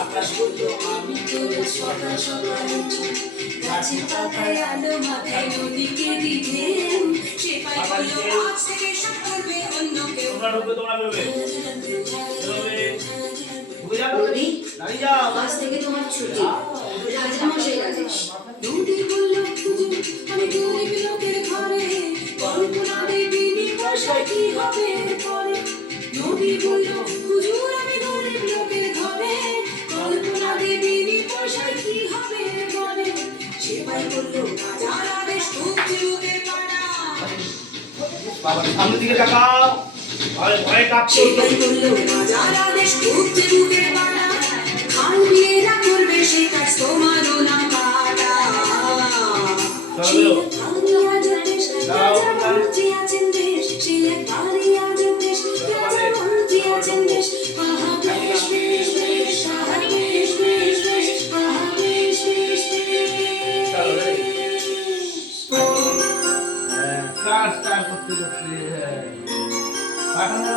আকাশ বলল আমি তোর সদা পাতায় আলো মাথায় নদীকে দিলেন থেকে সব করবে অন্য কেউ আজ থেকে তোমার ছুটি। আদেশ আমি গরিব লোকের ঘরে কল্পনা দেবিনি পয়সায় কি হবে পরে নদী বলল হুজুর আমি গরিব লোকের ঘরে কল্পনা দেবিনি পয়সায় কি হবে পরে সেবাই করল রাজার আদেশ খুব যুগে পাড়া বাবা সামনের দিকে তাকাও। ভয় ভয়ে কাঁপছে। সেবাই করল রাজার আদেশ খুব যুগে স্টার স্টার করতে করতে হ্যাঁ। পাঠানো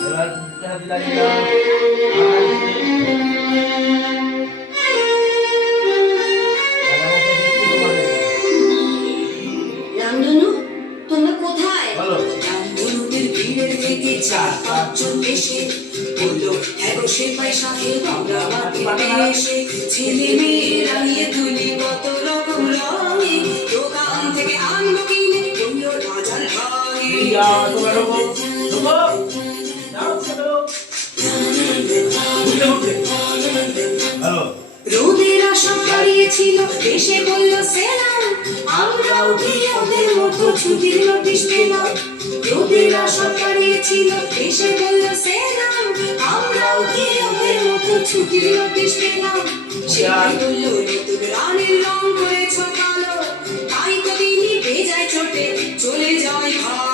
এবার হাত দাঁড়িয়ে বলো। চার পাঁচজন এসে বলল হ্যাঁ গো সে পয়সা আমরা মাঠে এসে ছেলে মেয়ে রাঙিয়ে তুলি কত রকম রোদের আশা দাঁড়িয়েছিল এসে বলল সেলাম আমরাও গিয়ে ওদের মতো ছুটির নোটিশ পেলাম। রোদের আশা দাঁড়িয়েছিল এসে বলল সেলাম আমরাও গিয়ে ওদের চলে যায় ভালো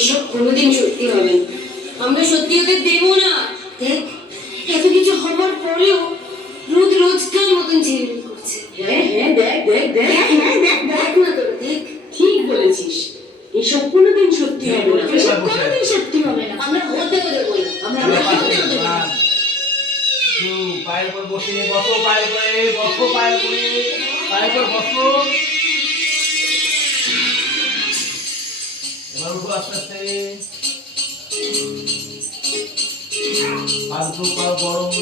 এসব কোনোদিন সত্যি হবে না আমরা সত্যি ওদের দেব না। দেখ এত কিছু হবার পরেও রোজ রোজকার মতন ঝিলমিল করছে। হ্যাঁ হ্যাঁ দেখ দেখ দেখ। হ্যাঁ দেখ দেখ না তোরা। দেখ। ঠিক বলেছিস। এসব কোনোদিন সত্যি হবে না। এসব কোনোদিন সত্যি হবে না। আমরা হতেও দেবো না আমরা হতেও দেবো না পায়ের উপর বসে বসো পায়ের উপরে বসো পায়ের উপরে পায়ের উপর বসো। এবার উঠো আস্তে আস্তে হাত দুটো পা গরম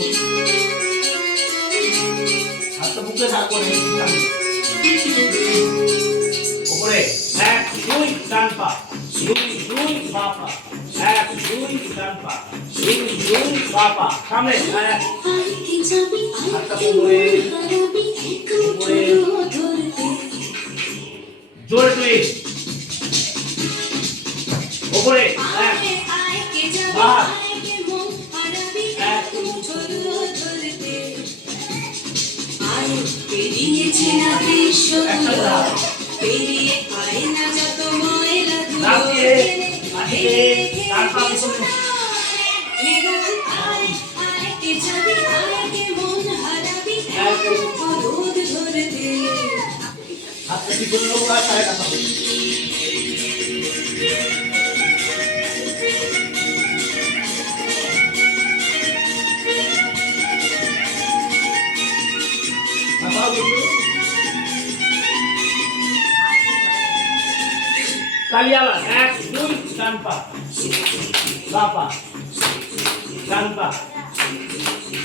হাতটা বুকে থাক উপরে এক দুই ডান পা দুই দুই বা পা এক দুই ডান পা দুই দুই বা পা সামনে এক আইকে যাবি হাতটা উপরে। উপরে। জোরে টুইস্ট পেরিয়েছে না বিশ্ব। পেরিয়ে আয় না যত ময়লা নাক তালি আবার এক, দুই, ডান পা। বাপা ডান পা।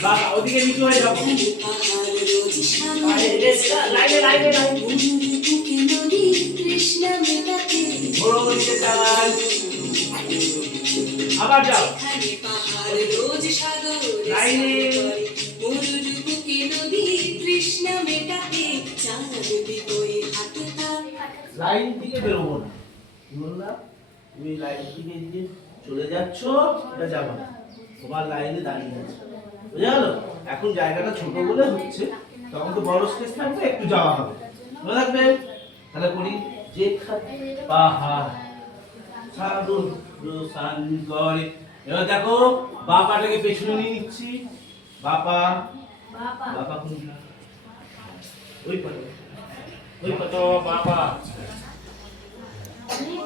বাপা ওদিকে নিচু হয়ে যাও। লাইনে লাইনে আবার যাও। লাইনে। লাইন থেকে বেরোবো না। বললাম তুমি লাইন থেকে চলে যাচ্ছ? এটা যাব না। তোমার লাইনে দাঁড়িয়ে আছে। বুঝে গেল? এখন জায়গাটা ছোট বলে হচ্ছে তখন তো বড় থাকবে একটু যাওয়া হবে। মনে রাখবে? তাহলে করি পাহাড় রোসান করে এবার দেখো বাপাটাকে পেছনে নিয়ে নিচ্ছি। বাপা বাপা। কোনটা ওই পাটা ওই পাটা বাবা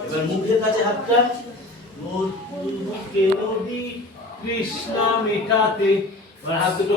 এবার মুখের কাছে হাতটা। মুখে নদী কৃষ্ণ মেটাতে। এবার হাত দুটো